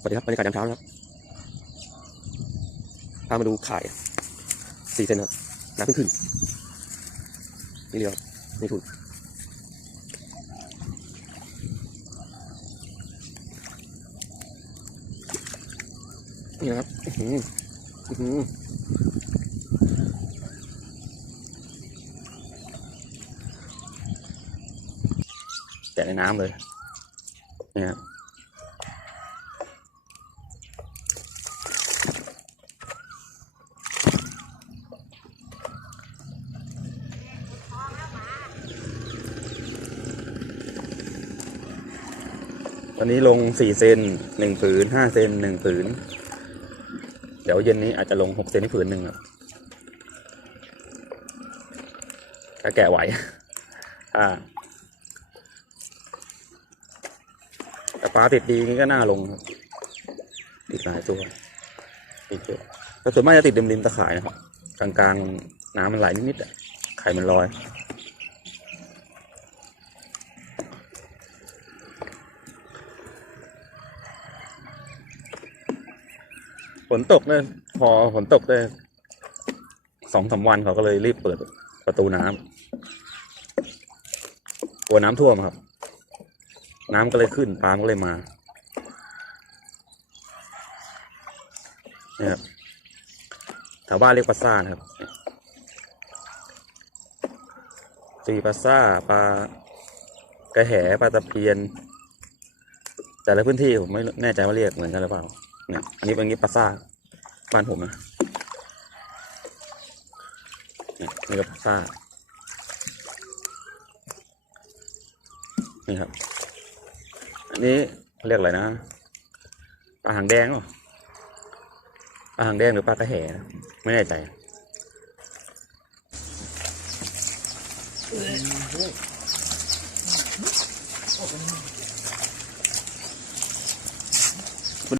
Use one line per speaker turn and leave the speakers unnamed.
สวัสดีครับบรรยากาศยามเช้านะครับพามาดูข่ายสี่เซนครับน้ำเพิ่งขึ้นนี่เรียวนี่ถูกนี่นะครับอื้อหืออื้อหือแกะในน้ำเลยนี่ค รับตอนนี้ลงสี่เซนหนึ่งผืนห้าเซนหนึ่งผืน เดี๋ยวเย็นนี้อาจจะลงหกเซนที่ผืนหนึ่งครับถ้าแกะไหวอ่าแต่ปลาติดดีนี่ก็น่าลงครับติดหลายตัวติดเยอะแต่ส่วนมากจะติดริมๆตะข่ายนะครับ กลางๆ น้ำมันไหลนิดๆอะไข่มันลอย ฝนตกเนี่ยพอฝนตกได้สองสามวันเขาก็เลยรีบเปิดประตูน้ำกลัวน้ำท่วมครับ น้ำก็เลยขึ้นปลามก็เลยมาเนี่ยครับแถวบ้านเรียกปลาซ่านครับตีปลาซ่าปลากระแหปลาตะเพียน แต่ละพื้นที่ผมไม่แน่ใจว่าเรียกเหมือนกันหรือเปล่า เนี่ย อันนี้เป็นงนี้ปลาซ่าบ้านผมนะเนี่ยนี่ก็ปลาซ่านี่ครับ อันนี้เรียกอะไรนะปลาหางแดงเหรอปลาหางแดงหรือปลากระแหไม่แน่ใจ